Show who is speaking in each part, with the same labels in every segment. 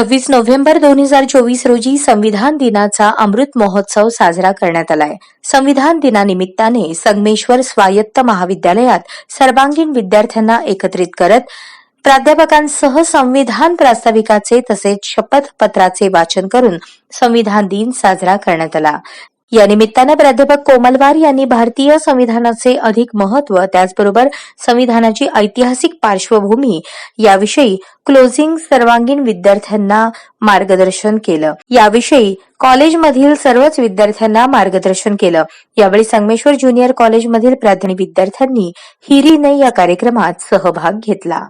Speaker 1: सव्वीस नोव्हेंबर दोन हजार चोवीस रोजी संविधान दिनाचा अमृत महोत्सव साजरा करण्यात आलाय. संविधान दिनानिमित्ताने संगमेश्वर स्वायत्त महाविद्यालयात सर्वांगीण विद्यार्थ्यांना एकत्रित करत प्राध्यापकांसह संविधान प्रास्ताविकाचे तसेच शपथपत्राचे वाचन करून संविधान दिन साजरा करण्यात आला. या निमित्तानं प्राध्यापक कोमलवार यांनी भारतीय संविधानाचे अधिक महत्त्व त्याचबरोबर संविधानाची ऐतिहासिक पार्श्वभूमी याविषयी क्लोजिंग सर्वांगीण विद्यार्थ्यांना मार्गदर्शन केलं. याविषयी कॉलेजमधील सर्वच विद्यार्थ्यांना मार्गदर्शन केलं. यावेळी संगमेश्वर ज्युनियर कॉलेजमधील प्राध्यापक विद्यार्थ्यांनी हिरीने या कार्यक्रमात सहभाग घेतला.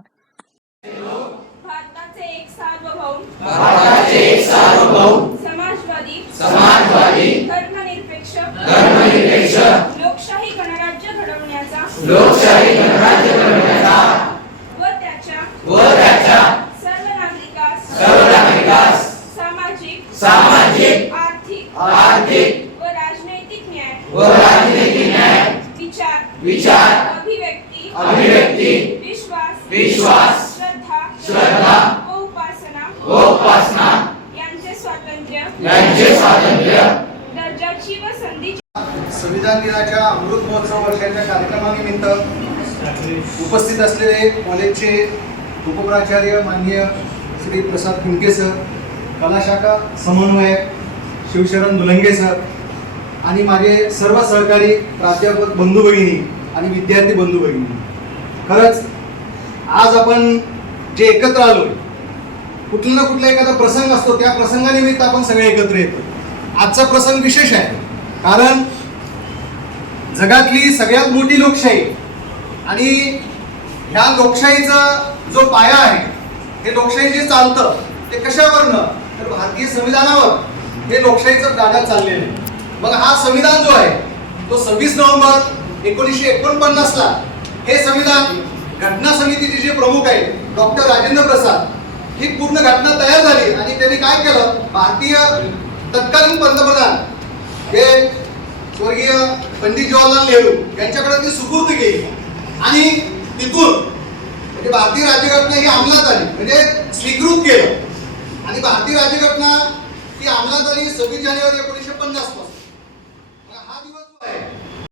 Speaker 2: लोकशाही गणराज्य घडवण्याचा व त्याच्या
Speaker 3: व त्याच्या
Speaker 2: सर्व नागरिकास
Speaker 3: सर्व नागरिकास
Speaker 2: सामाजिक
Speaker 3: सामाजिक
Speaker 2: आर्थिक
Speaker 3: आर्थिक
Speaker 2: व राजनैतिक न्याय
Speaker 3: व राजनीतिक न्याय
Speaker 2: विचार
Speaker 3: विचार
Speaker 2: अभिव्यक्ती
Speaker 3: अभिव्यक्ती
Speaker 2: विश्वास
Speaker 3: विश्वास
Speaker 2: श्रद्धा
Speaker 3: श्रद्धा
Speaker 2: व उपासना
Speaker 3: व उपासना
Speaker 2: यांचे स्वातंत्र्य
Speaker 3: यांचे स्वातंत्र्य
Speaker 2: दर्जाची व संधीची
Speaker 4: संविधान दिनाच्या अमृत महोत्सव वर्षाच्या कार्यक्रमानिमित्त उपस्थित असलेले कॉलेजचे उपप्राचार्य माननीय श्री प्रसाद कुंके सर कलाशाखा समन्वयक शिवशरण दुलंगे सर आणि माझे सर्व सहकारी प्राध्यापक बंधू भगिनी आणि विद्यार्थी बंधू भगिनी खरंच आज आपण जे एकत्र आलो कुठला ना कुठला एखादा प्रसंग असतो त्या प्रसंगानिमित्त आपण सगळे एकत्र येतो. आजचा प्रसंग विशेष आहे कारण जगातली सगळ्यात मोठी लोकशाही. आणि ह्या लोकशाहीचा जो पाया आहे हे लोकशाही जे चालतं ते कशावरनं? तर भारतीय संविधानावर. हे लोकशाहीचं गाड्या चाललेलं आहे. मग हा संविधान जो आहे तो सव्वीस नोव्हेंबर एकोणीसशे एकोणपन्नासला हे संविधान घटना समितीचे जे प्रमुख आहेत डॉक्टर राजेंद्र प्रसाद ही पूर्ण घटना तयार झाली आणि त्यांनी काय केलं? भारतीय तत्कालीन पंतप्रधान हे स्वर्गीय पंडित जवाहरलाल नेहरू यांच्याकडे ती सुपूर्द केली. आणि तिथून म्हणजे भारतीय राज्यघटना ही अंमलात आली म्हणजे स्वीकृत केलं. आणि भारतीय राज्यघटना ही अंमलात आली सव्वीस जानेवारी एकोणीसशे पन्नासपासून.